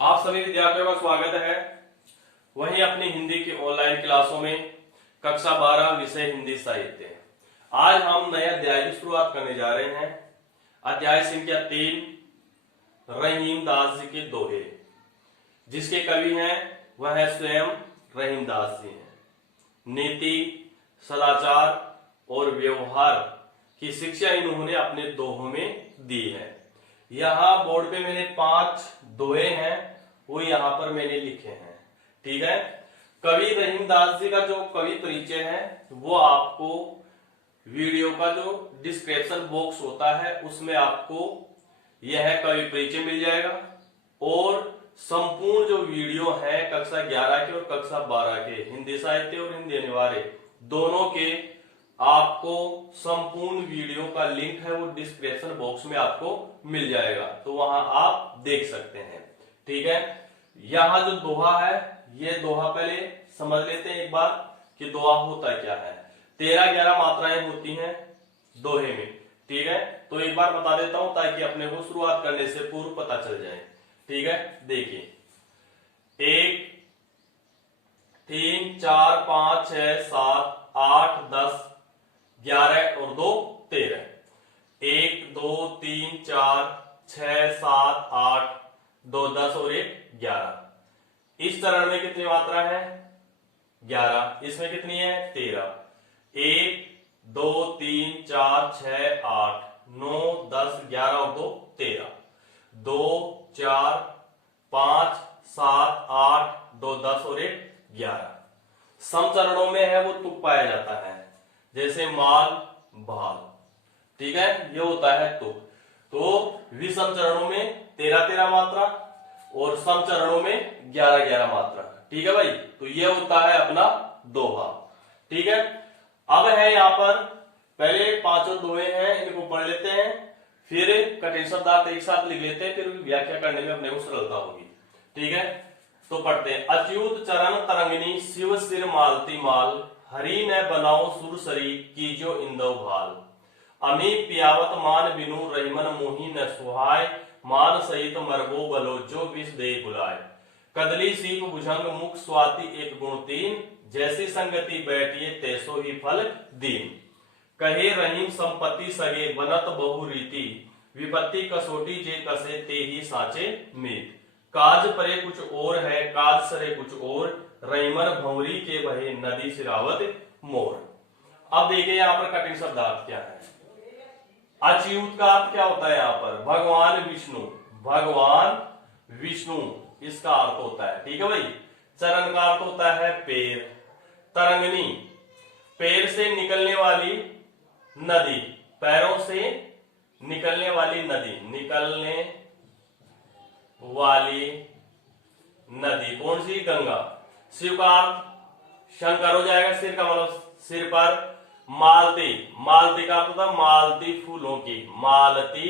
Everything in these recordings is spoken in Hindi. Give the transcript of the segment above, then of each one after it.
आप सभी विद्यार्थियों का स्वागत है। वहीं अपनी हिंदी की ऑनलाइन क्लासों में कक्षा 12 विषय हिंदी साहित्य। आज हम नए अध्याय की शुरुआत करने जा रहे हैं। अध्याय संख्या 3, रहीम दास जी के दोहे। जिसके कवि हैं वह है स्वयं रहीम दास जी हैं। नीति, सदाचार और व्यवहार की शिक्षा इन्होंने अपने दोहों में दी है। यहाँ बोर्ड पे मैंने 5 दोहे हैं, वो यहाँ पर मैंने लिखे हैं। ठीक है। कवि रहीम दास जी का जो कवि परिचय है वो आपको वीडियो का जो डिस्क्रिप्शन बॉक्स होता है उसमें आपको यह कवि परिचय मिल जाएगा। और संपूर्ण जो वीडियो है कक्षा 11 के और कक्षा 12 के हिंदी साहित्य और हिंदी अनिवार्य दोनों के आपको संपूर्ण वीडियो का लिंक है वो डिस्क्रिप्शन बॉक्स में आपको मिल जाएगा, तो वहां आप देख सकते हैं। ठीक है। यहां जो दोहा है ये दोहा पहले समझ लेते हैं एक बार कि दोहा होता क्या है। 13-11 मात्राएं होती हैं दोहे में। ठीक है। तो एक बार बता देता हूं ताकि अपने को शुरुआत करने से पूर्व पता चल जाए। ठीक है। देखिए 1, 3, 4, 5, 6, 7, 8, 10, 11 और 2 13। 1, 2, 3, 4, 6, 7, 8, 2 10 और 1 11। इस चरण में कितनी मात्रा है? 11। इसमें कितनी है? 13। 1, 2, 3, 4, 6, 8, 9, 10, 11 और 2 13। 2, 4, 5, 7, 8, 2 10 और 1 11। सम चरणों में है वो तुक पाया जाता है, जैसे माल, भाल। ठीक है। ये होता है तुक। तो विषम चरणों में 13-13 मात्रा और सम चरणों में 11-11 मात्रा। ठीक है भाई। तो ये होता है अपना दोहा। ठीक है। अब है यहाँ पर पहले 5 दोहे हैं, इनको पढ़ लेते हैं, फिर कठिन शब्दार्थ एक साथ लिख लेते हैं, फिर व्याख्या करने में अपने को सरलता होगी। ठीक है। तो पढ़ते हैं। अच्युत चरण तरंगिनी शिव सिर मालती माल, हरि न बनाओ सुरसरी कीजो इंदव भाल। अमी पियावत मान बिनु रहीमन मोही न सुहाय, मान सहित मरबो बलो जो विष दे बुलाए। कदली सीप भुजंग मुख स्वाति एक गुण 3, जैसी संगति बैठिए तैसो ही फल दीन। कहे रहीम संपत्ति सगे बनत बहु रीति, विपत्ति कसोटी जे कसे ते ही साचे मीत। काज परे कुछ और है काज सरे कुछ और, रहीमन भंवरी के बहे नदी सिरावत मोर। अब देखिए यहाँ पर कठिन शब्दार्थ क्या है। अच्युत का अर्थ क्या होता है? यहाँ पर भगवान विष्णु, भगवान विष्णु इसका अर्थ होता है। ठीक है भाई। चरण का अर्थ होता है पैर। तरंगनी पैर से निकलने वाली नदी, पैरों से निकलने वाली नदी, निकलने वाली नदी कौन सी? गंगा। शिव का अर्थ शंकर हो जाएगा, सिर का मतलब सिर पर। मालती, मालती का अर्थ होता मालती फूलों की, मालती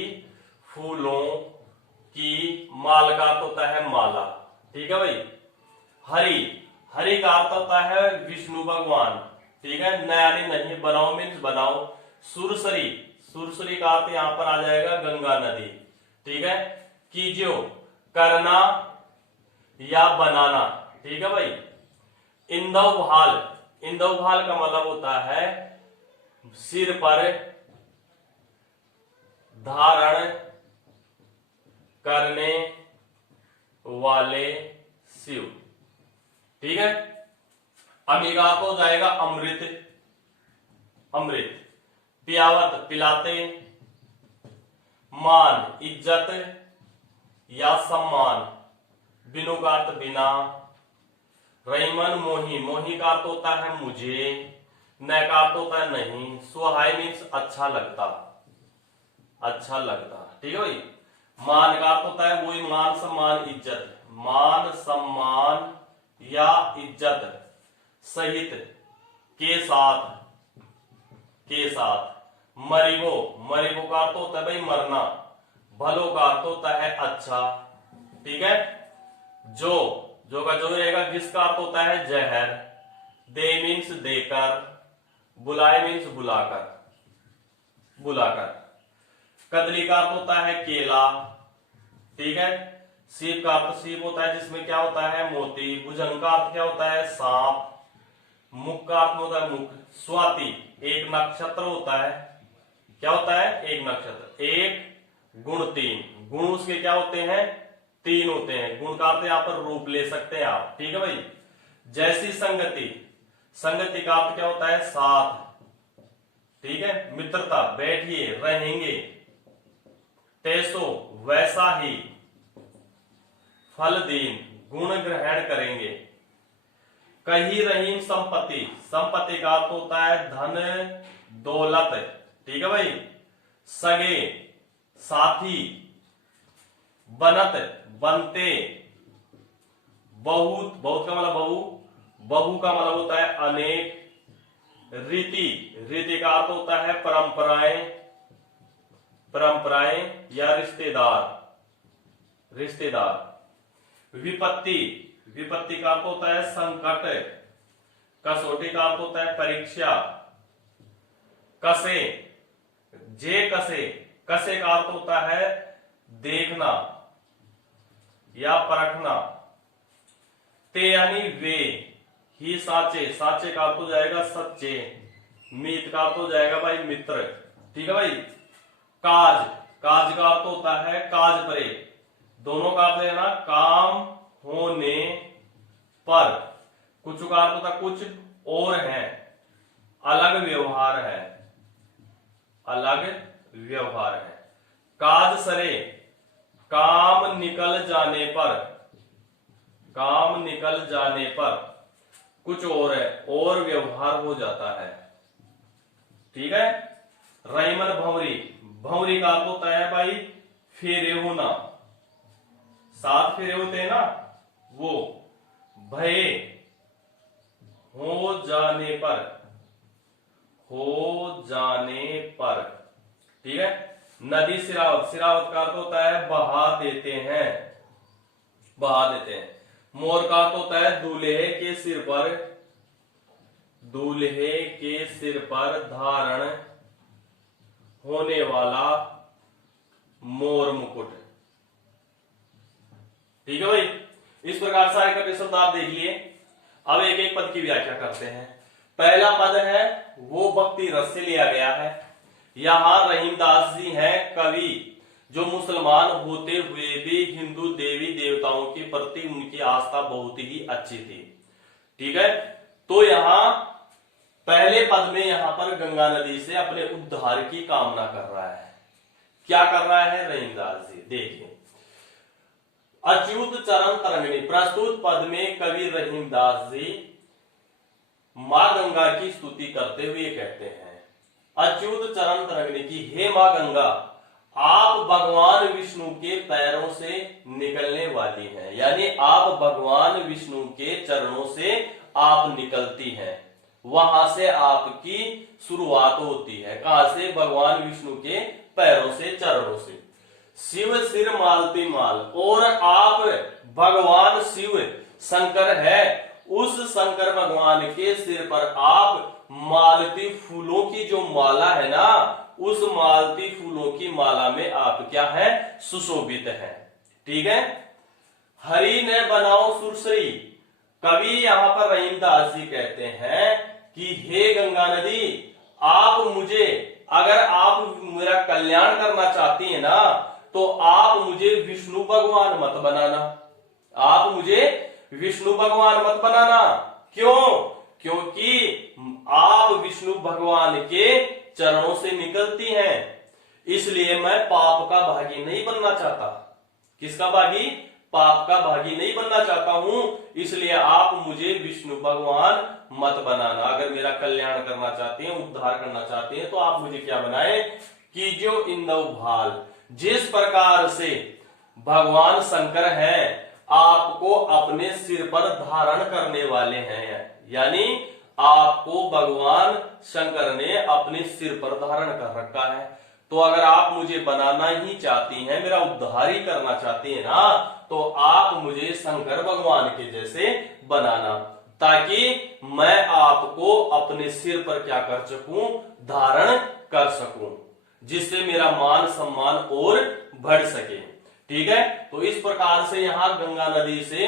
फूलों की, माल का अर्थ होता है माला। ठीक है भाई। हरि, हरि का अर्थ होता है विष्णु भगवान। ठीक है। नयानी नहीं, बनाओ मीन्स बनाओ। सुरसरी, सुरसरी का अर्थ यहां पर आ जाएगा गंगा नदी। ठीक है। कीजियो करना या बनाना। ठीक है भाई। इंदव भाल, इंदव भाल का मतलब होता है सिर पर धारण करने वाले शिव। ठीक है। अमिगा तो जाएगा अमृत, अमृत। पियावत पिलाते, मान इज्जत या सम्मान, बिनु का अर्थ बिना। रहीमन मोही, मोही का अर्थ होता है मुझे, न का अर्थ होता है नहीं। सुहाय मीन्स अच्छा लगता, अच्छा लगता। ठीक है भाई। मान का अर्थ होता है वही मान सम्मान इज्जत, मान सम्मान या इज्जत सहित, के साथ, के साथ। मरिबो, मरिबो का अर्थ होता है भाई मरना। भलो का अर्थ होता है अच्छा। ठीक है। जो, जो का जो रहेगा, जिसका अर्थ होता है जहर। दे मीन्स देकर, बुलाए मीन्स बुलाकर, बुलाकर। कदली का अर्थ होता है केला। ठीक है। सीप का अर्थ सीप होता है जिसमें क्या होता है मोती। भुजंग का अर्थ क्या होता है सांप। मुख का अर्थ होता है मुख। स्वाति एक नक्षत्र होता है। क्या होता है एक नक्षत्र। एक गुण तीन, गुण उसके क्या होते हैं तीन होते हैं। गुण का अर्थ यहाँ पर रूप ले सकते हैं आप, ठीक है भाई। जैसी संगति, संगति का अर्थ क्या होता है साथ, ठीक है। मित्रता बैठिए रहेंगे। तैसो वैसा ही। फल दीन गुण ग्रहण करेंगे। कही रहीम संपत्ति, संपत्ति का अर्थ होता है धन दौलत, ठीक है भाई। सगे साथी। बनत बनते। बहुत, बहुत का मतलब बहु, बहु का मतलब होता है अनेक। रीति, रीति का अर्थ होता है परंपराएं, परंपराएं या रिश्तेदार, रिश्तेदार। विपत्ति, विपत्ति का अर्थ होता है संकट। कसौटी का अर्थ होता है परीक्षा। कसे, जे कसे, कसे का अर्थ होता है देखना या परखना। ते यानी वे। ही साचे, साचे का अर्थ हो जाएगा सच्चे। मीत का अर्थ हो जाएगा भाई मित्र, ठीक है भाई। काज, काज का अर्थ होता है काज परे। दोनों का अर्थ है ना काम होने पर। कुछ का अर्थ होता है कुछ और है। अलग व्यवहार है, अलग व्यवहार है। काज सरे काम निकल जाने पर, काम निकल जाने पर कुछ और है और व्यवहार हो जाता है, ठीक है। रईमन भंवरी, भंवरी का अर्थ होता है भाई फेरे होना। 7 फेरे होते हैं ना वो। भय हो जाने पर, हो जाने पर, ठीक है। नदी सिरावत, सिरावत का अर्थ होता है बहा देते हैं, बहा देते हैं। मोर का अर्थ होता है दूल्हे के सिर पर, दूल्हे के सिर पर धारण होने वाला मोर मुकुट, ठीक है भाई। इस प्रकार सारे कवि शब्द आप देख लिए। अब एक एक पद की व्याख्या करते हैं। पहला पद है वो भक्ति रस से लिया गया है। यहां रहीमदास जी हैं कवि जो मुसलमान होते हुए भी हिंदू देवी देवताओं के प्रति उनकी आस्था बहुत ही अच्छी थी, ठीक है। तो यहां पहले पद में यहां पर गंगा नदी से अपने उद्धार की कामना कर रहा है। क्या कर रहा है रहीमदास जी, देखिए। अच्युत चरण तरंगिणी, प्रस्तुत पद में कवि रहीमदास जी मां गंगा की स्तुति करते हुए कहते हैं अच्युत चरण तरंगिणी की, हे मां गंगा आप भगवान विष्णु के पैरों से निकलने वाली हैं, यानी आप भगवान विष्णु के चरणों से आप निकलती हैं। वहां से आपकी शुरुआत होती है। कहां से? भगवान विष्णु के पैरों से, चरणों से। शिव सिर मालती माल, और आप भगवान शिव शंकर है, उस शंकर भगवान के सिर पर आप मालती फूलों की जो माला है ना, उस मालती फूलों की माला में आप क्या है? सुशोभित है, ठीक है। हरि ने बनाओ सुरसरी, कवि यहां पर रहीमदास जी कहते हैं कि हे गंगा नदी, आप मुझे, अगर आप मेरा कल्याण करना चाहती है ना, तो आप मुझे विष्णु भगवान मत बनाना, आप मुझे विष्णु भगवान मत बनाना। क्यों? क्योंकि आप विष्णु भगवान के चरणों से निकलती हैं, इसलिए मैं पाप का भागी नहीं बनना चाहता। किसका भागी? पाप का भागी नहीं बनना चाहता हूं, इसलिए आप मुझे विष्णु भगवान मत बनाना। अगर मेरा कल्याण करना चाहते हैं, उद्धार करना चाहते हैं, तो आप मुझे क्या बनाए? कि जो इंदव भाल, जिस प्रकार से भगवान शंकर हैं, आपको अपने सिर पर धारण करने वाले हैं, यानी आपको भगवान शंकर ने अपने सिर पर धारण कर रखा है। तो अगर आप मुझे बनाना ही चाहती हैं, मेरा उद्धार ही करना चाहती हैं ना, तो आप मुझे शंकर भगवान के जैसे बनाना, ताकि मैं आपको अपने सिर पर क्या कर सकूं? धारण कर सकूं, जिससे मेरा मान सम्मान और बढ़ सके, ठीक है। तो इस प्रकार से यहाँ गंगा नदी से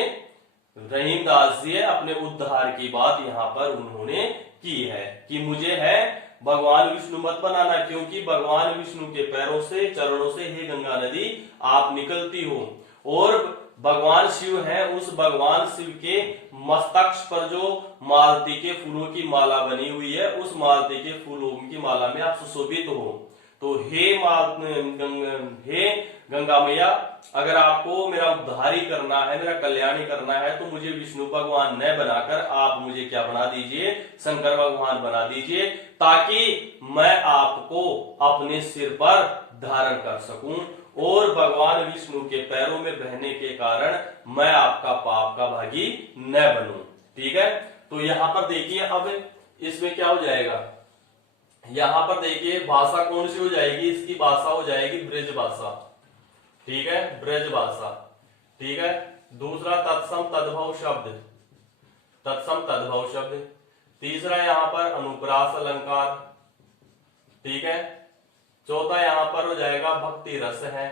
रहीमदास जी अपने उद्धार की बात यहाँ पर उन्होंने की है कि मुझे है भगवान विष्णु मत बनाना, क्योंकि भगवान विष्णु के पैरों से चरणों से हे गंगा नदी आप निकलती हो, और भगवान शिव है, उस भगवान शिव के मस्तक पर जो मालती के फूलों की माला बनी हुई है, उस मालती के फूलों की माला में आप सुशोभित हो। तो हे गंगा मैया, अगर आपको मेरा उद्धार ही करना है, मेरा कल्याण करना है, तो मुझे विष्णु भगवान न बनाकर आप मुझे क्या बना दीजिए, शंकर भगवान बना दीजिए, ताकि मैं आपको अपने सिर पर धारण कर सकूं और भगवान विष्णु के पैरों में बहने के कारण मैं आपका पाप का भागी न बनूं। ठीक है। तो यहां पर देखिए, अब इसमें क्या हो जाएगा, यहां पर देखिए भाषा कौन सी हो जाएगी, इसकी भाषा हो जाएगी ब्रज भाषा। ठीक है, ब्रज भाषा। ठीक है। दूसरा तत्सम तद्भव शब्द, तत्सम तद्भव शब्द। तीसरा यहां पर अनुप्रास अलंकार। ठीक है। चौथा यहां पर हो जाएगा भक्ति रस है,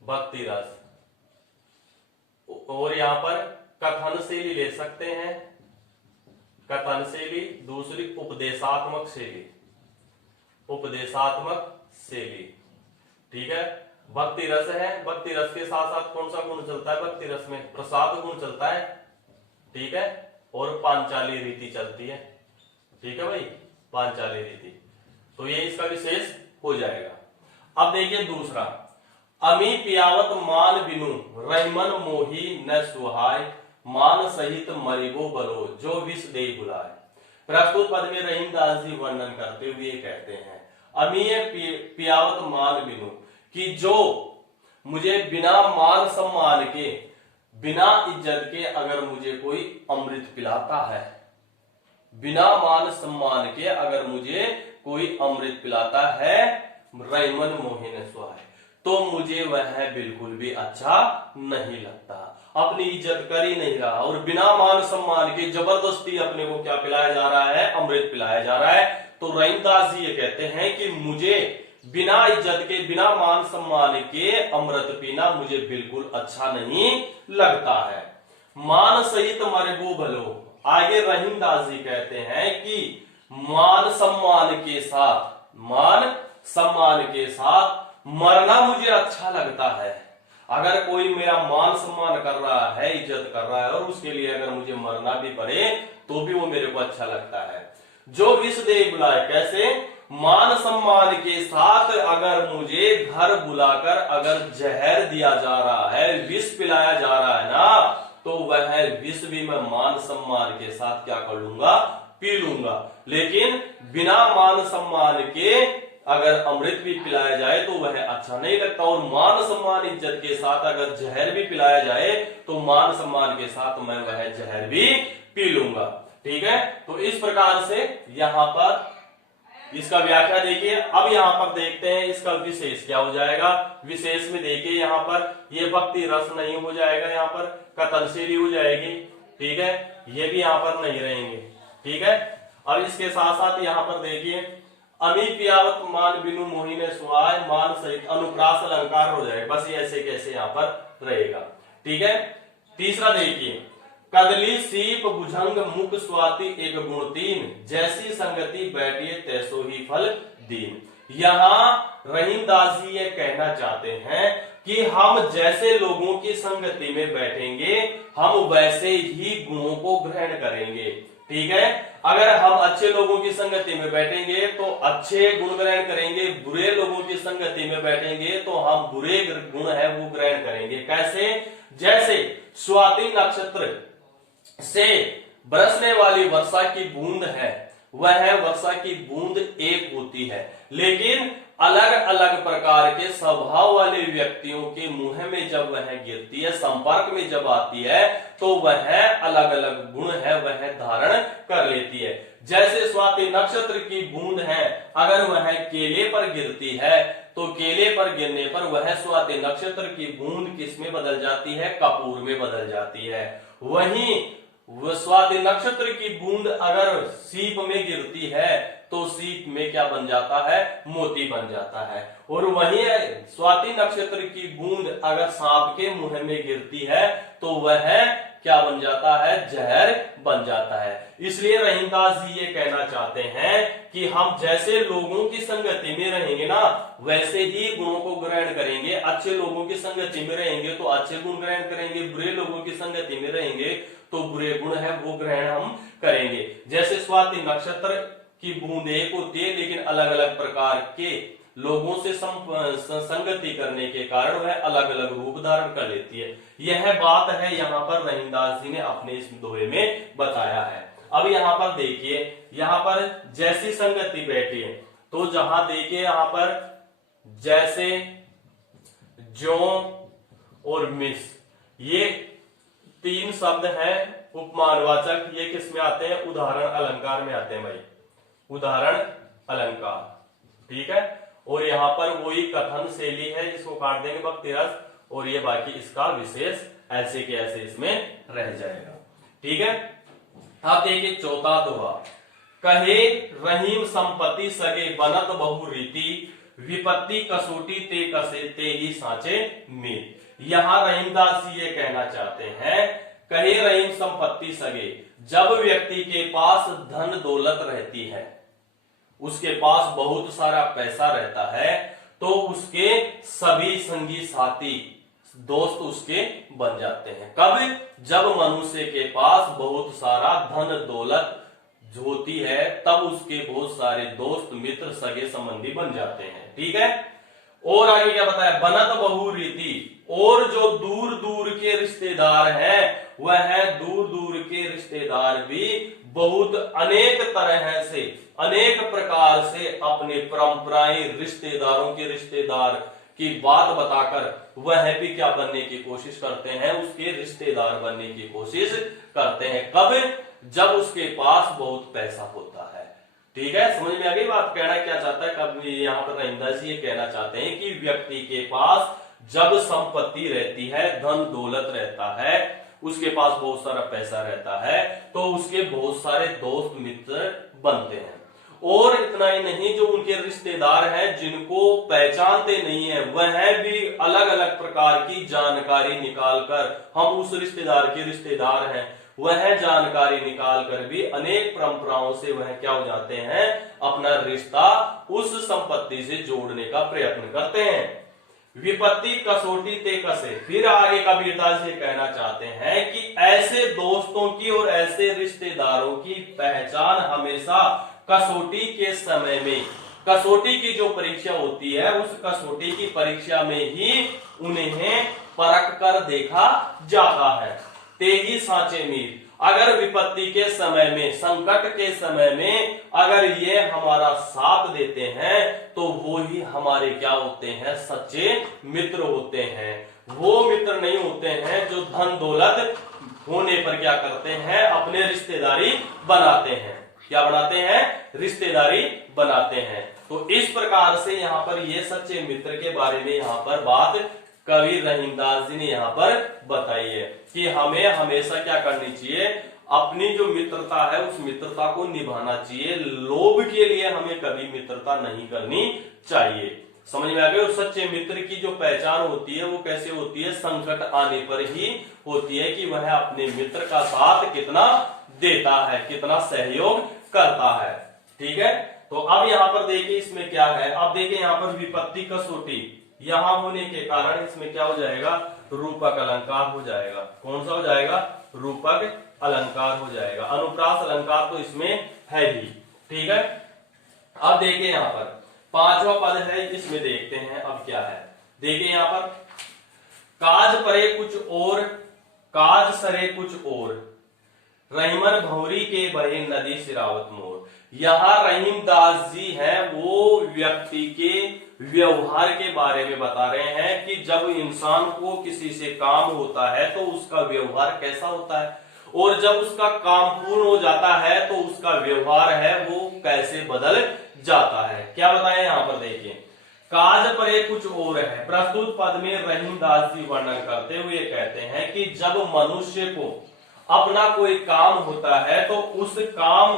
भक्ति रस। और यहां पर कथन शैली ले सकते हैं, कथन शैली। दूसरी उपदेशात्मक शैली, उपदेशात्मक शैली। ठीक है। भक्ति रस है, भक्ति रस के साथ साथ कौन सा गुण चलता है भक्ति रस में, प्रसाद गुण चलता है। ठीक है। और पांचाली रीति चलती है। ठीक है भाई, पांचाली रीति। तो ये इसका विशेष हो जाएगा। अब देखिए दूसरा, अमी पियावत मान बिनु रहीमन मोही न सुहाय, मान सहित मरिबो बलो जो विष दे बुलाए। प्रस्तुत पद में रहीमदास जी वर्णन करते हुए कहते हैं, अमीय पियावत मान बिनु, कि जो मुझे बिना मान सम्मान के, बिना इज्जत के अगर मुझे कोई अमृत पिलाता है, बिना मान सम्मान के अगर मुझे कोई अमृत पिलाता है, रहीमन मोहि न सुहाय, तो मुझे वह बिल्कुल भी अच्छा नहीं लगता, अपनी इज्जत कर ही नहीं रहा, और बिना मान सम्मान के जबरदस्ती अपने को क्या पिलाया जा रहा है, अमृत पिलाया जा रहा है। तो रहीमदास जी ये कहते हैं कि मुझे बिना इज्जत के, बिना मान सम्मान के अमृत पीना मुझे बिल्कुल अच्छा नहीं लगता है। मान सहित मरबो भलो, आगे रहीमदास जी कहते हैं कि मान सम्मान के साथ, मान सम्मान के साथ मरना मुझे अच्छा लगता है। अगर कोई मेरा मान सम्मान कर रहा है, इज्जत कर रहा है, और उसके लिए अगर मुझे मरना भी पड़े तो भी वो मेरे को अच्छा लगता है। जो विष दे बुलाए, कैसे, मान सम्मान के साथ अगर मुझे घर बुलाकर अगर जहर दिया जा रहा है, विष पिलाया जा रहा है ना, तो वह विष भी मैं मान सम्मान के साथ क्या कर लूंगा, पी लूंगा। लेकिन बिना मान सम्मान के अगर अमृत भी पिलाया जाए तो वह अच्छा नहीं लगता, और मान सम्मान इज्जत के साथ अगर जहर भी पिलाया जाए तो मान सम्मान के साथ मैं वह जहर भी पी लूंगा। ठीक है। तो इस प्रकार से यहां पर इसका व्याख्या देखिए। अब यहां पर देखते हैं इसका विशेष क्या हो जाएगा। विशेष में देखिए यहां पर ये भक्ति रस नहीं हो जाएगा, यहां पर कथनशीली हो जाएगी। ठीक है। ये भी यहां पर नहीं रहेंगे। ठीक है। अब इसके साथ साथ यहां पर देखिए, अमी पियावत मान बिनु मोहि न सुहाय, मान सहित अनुप्रास अलंकार हो जाएगा। बस ये ऐसे कैसे यहां पर रहेगा। ठीक है। तीसरा देखिए, कदली सीप भुजंग मुख स्वाति एक गुण तीन, जैसी संगति बैठिए तैसो ही फल दीन। यहां रहीमदास जी ये कहना चाहते हैं कि हम जैसे लोगों की संगति में बैठेंगे हम वैसे ही गुणों को ग्रहण करेंगे। ठीक है। अगर हम अच्छे लोगों की संगति में बैठेंगे तो अच्छे गुण ग्रहण करेंगे, बुरे लोगों की संगति में बैठेंगे तो हम बुरे गुण है वो ग्रहण करेंगे। कैसे, जैसे स्वाति नक्षत्र से बरसने वाली वर्षा की बूंद है, वह वर्षा की बूंद एक होती है, लेकिन अलग अलग प्रकार के स्वभाव वाले व्यक्तियों के मुंह में जब वह गिरती है, संपर्क में जब आती है, तो वह अलग अलग गुण है वह धारण कर लेती है। जैसे स्वाति नक्षत्र की बूंद है, अगर वह केले पर गिरती है तो केले पर गिरने पर वह स्वाति नक्षत्र की बूंद किस में बदल जाती है, कपूर में बदल जाती है। वहीं स्वाति नक्षत्र की बूंद अगर सीप में गिरती है तो सीप में क्या बन जाता है, मोती बन जाता है। और वहीं स्वाति नक्षत्र की बूंद अगर सांप के मुंह में गिरती है तो वह क्या बन जाता है, जहर बन जाता है। इसलिए रहीमदास जी ये कहना चाहते हैं कि हम जैसे लोगों की संगति में रहेंगे ना, वैसे ही गुणों को ग्रहण करेंगे। अच्छे लोगों की संगति में रहेंगे तो अच्छे गुण ग्रहण करेंगे, बुरे लोगों की संगति में रहेंगे तो बुरे गुण है वो ग्रहण हम करेंगे। जैसे स्वाति नक्षत्र की बूंद एक होती है, लेकिन अलग अलग प्रकार के लोगों से संगति करने के कारण वह अलग अलग रूप धारण कर लेती है। यह बात है यहाँ पर रहीमदास जी ने अपने इस दोहे में बताया है। अब यहाँ पर देखिए, यहाँ पर जैसी संगति बैठी है तो जहां देखिए यहाँ पर जैसे, जो और मिस, ये तीन शब्द हैं उपमानवाचक। ये किस में आते हैं, उदाहरण अलंकार में आते हैं भाई, उदाहरण अलंकार, ठीक है। और यहाँ पर वही कथन शैली है, इसको काट देंगे भक्ति रस, और ये बाकी इसका विशेष ऐसे के ऐसे इसमें रह जाएगा, ठीक है। अब देखिए चौथा दोहा, कहे रहीम संपत्ति सगे बनत बहु रीति, विपत्ति कसोटी ते कसे ते ही सांचे मीत। यहां रहीमदास जी ये कहना चाहते हैं, कहे रहीम संपत्ति सगे, जब व्यक्ति के पास धन दौलत रहती है, उसके पास बहुत सारा पैसा रहता है, तो उसके सभी संगी साथी दोस्त उसके बन जाते हैं। कब, जब मनुष्य के पास बहुत सारा धन दौलत होती है, तब उसके बहुत सारे दोस्त मित्र सगे संबंधी बन जाते हैं, ठीक है। और आगे क्या बताया, बनत बहु रीति, और जो दूर दूर के रिश्तेदार हैं, वह दूर दूर के रिश्तेदार भी बहुत अनेक तरह से, अनेक प्रकार से अपने परंपराएं रिश्तेदारों के रिश्तेदार की बात बताकर वह भी क्या बनने की कोशिश करते हैं, उसके रिश्तेदार बनने की कोशिश करते हैं। कब, जब उसके पास बहुत पैसा होता है, ठीक है। समझ में आ गई बात, कहना क्या चाहता है। कब यहाँ पर रहीमदास जी ये कहना चाहते हैं कि व्यक्ति के पास जब संपत्ति रहती है, धन दौलत रहता है, उसके पास बहुत सारा पैसा रहता है, तो उसके बहुत सारे दोस्त मित्र बनते हैं। और इतना ही नहीं, जो उनके रिश्तेदार हैं जिनको पहचानते नहीं है, वह भी अलग अलग प्रकार की जानकारी निकालकर, हम उस रिश्तेदार के रिश्तेदार हैं, वह जानकारी निकालकर भी अनेक परंपराओं से वह क्या हो जाते हैं, अपना रिश्ता उस संपत्ति से जोड़ने का प्रयत्न करते हैं। विपत्ति कसोटी ते कसे, फिर आगे कबीरदास ये कहना चाहते हैं कि ऐसे दोस्तों की और ऐसे रिश्तेदारों की पहचान हमेशा कसौटी के समय में, कसौटी की जो परीक्षा होती है, उस कसौटी की परीक्षा में ही उन्हें परख कर देखा जाता है। ते ही सांचे मीत, अगर विपत्ति के समय में, संकट के समय में अगर ये हमारा साथ देते हैं, तो वो ही हमारे क्या होते हैं, सच्चे मित्र होते हैं। वो मित्र नहीं होते हैं जो धन दौलत होने पर क्या करते हैं, अपने रिश्तेदारी बनाते हैं। क्या बनाते हैं, रिश्तेदारी बनाते हैं। तो इस प्रकार से यहाँ पर ये सच्चे मित्र के बारे में यहाँ पर बात कवि रहीमदास जी ने यहाँ पर बताई है कि हमें हमेशा क्या करनी चाहिए, अपनी जो मित्रता है उस मित्रता को निभाना चाहिए। लोभ के लिए हमें कभी मित्रता नहीं करनी चाहिए। समझ में आ गया। और सच्चे मित्र की जो पहचान होती है वो कैसे होती है, संकट आने पर ही होती है कि वह अपने मित्र का साथ कितना देता है, कितना सहयोग करता है, ठीक है। तो अब यहाँ पर देखिए इसमें क्या है, अब देखिए यहाँ पर विपत्ति कसौटी यहां होने के कारण इसमें क्या हो जाएगा, रूपक अलंकार हो जाएगा। कौन सा हो जाएगा, रूपक अलंकार हो जाएगा। अनुप्रास अलंकार तो इसमें है ही, ठीक है। अब देखिए यहाँ पर पांचवा पद है, इसमें देखते हैं अब क्या है। देखिए यहाँ पर काज परे कुछ और, काज सरे कुछ और, रहीमन भौरी के बहे नदी सिरावत मोर। यहाँ रहीमदास जी हैं वो व्यक्ति के व्यवहार के बारे में बता रहे हैं कि जब इंसान को किसी से काम होता है तो उसका व्यवहार कैसा होता है, और जब उसका काम पूर्ण हो जाता है तो उसका व्यवहार है वो कैसे बदल जाता है। क्या बताएं यहाँ पर देखिए, काज परे कुछ और है। प्रस्तुत पद में रहीमदास जी वर्णन करते हुए कहते हैं कि जब मनुष्य को अपना कोई काम होता है तो उस काम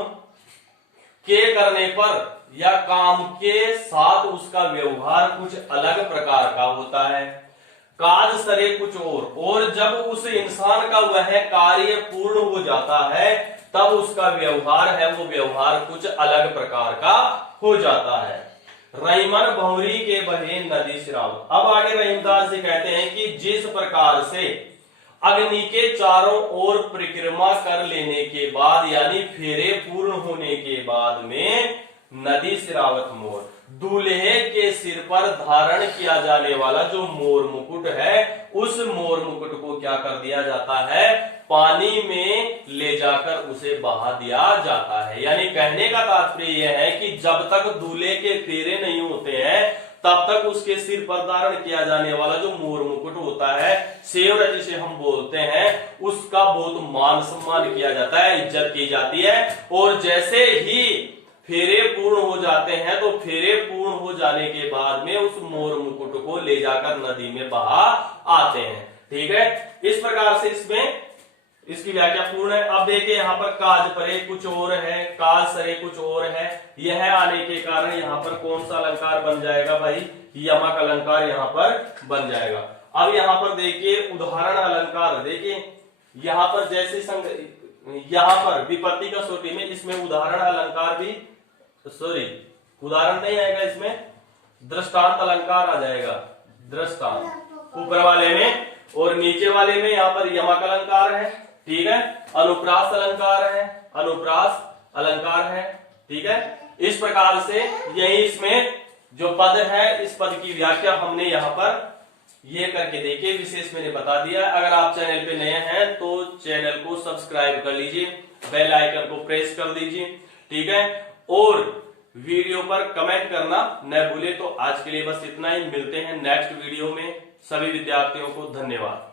के करने पर या काम के साथ उसका व्यवहार कुछ अलग प्रकार का होता है। काज सरे कुछ और जब उस इंसान का वह कार्य पूर्ण हो जाता है तब उसका व्यवहार है वो व्यवहार कुछ अलग प्रकार का हो जाता है। रहीमन भंवरी के बहे नदी सिरावत। अब आगे रहीमदास जी कहते हैं कि जिस प्रकार से अग्नि के चारों ओर परिक्रमा कर लेने के बाद यानी फेरे पूर्ण होने के बाद में नदी सिरावत मोर, दूल्हे के सिर पर धारण किया जाने वाला जो मोर मुकुट है उस मोर मुकुट को क्या कर दिया जाता है, पानी में ले जाकर उसे बहा दिया जाता है। यानी कहने का तात्पर्य यह है कि जब तक दूल्हे के फेरे नहीं होते हैं तब तक उसके सिर पर धारण किया जाने वाला जो मोर मुकुट होता है, सेवरा जिसे हम बोलते हैं, उसका बहुत मान सम्मान किया जाता है, इज्जत की जाती है। और जैसे ही फेरे पूर्ण हो जाते हैं तो फेरे पूर्ण हो जाने के बाद में उस मोर मुकुट को ले जाकर नदी में बहा आते हैं। ठीक है, इस प्रकार से इसमें इसकी व्याख्या पूर्ण है। अब देखिए यहाँ पर काज परे कुछ और है, काज सरे कुछ और है। यह आने के कारण यहाँ पर कौन सा अलंकार बन जाएगा भाई, यमक अलंकार यहाँ पर बन जाएगा। अब यहाँ पर देखिए उदाहरण अलंकार, देखिए यहाँ पर जैसे यहाँ पर विपत्ति का सोटी में इसमें उदाहरण अलंकार भी, सॉरी उदाहरण नहीं आएगा, इसमें दृष्टांत अलंकार आ जाएगा। दृष्टांत ऊपर वाले में और नीचे वाले में यहाँ पर यमक अलंकार है। ठीक है, अनुप्रास अलंकार है, अनुप्रास अलंकार है। ठीक है, इस प्रकार से यही इसमें जो पद है इस पद की व्याख्या हमने यहाँ पर ये करके देखिए, विशेष मैंने बता दिया। अगर आप चैनल पे नए हैं तो चैनल को सब्सक्राइब कर लीजिए, बेल आइकन को प्रेस कर दीजिए। ठीक है, और वीडियो पर कमेंट करना न भूले। तो आज के लिए बस इतना ही, मिलते हैं नेक्स्ट वीडियो में। सभी विद्यार्थियों को धन्यवाद।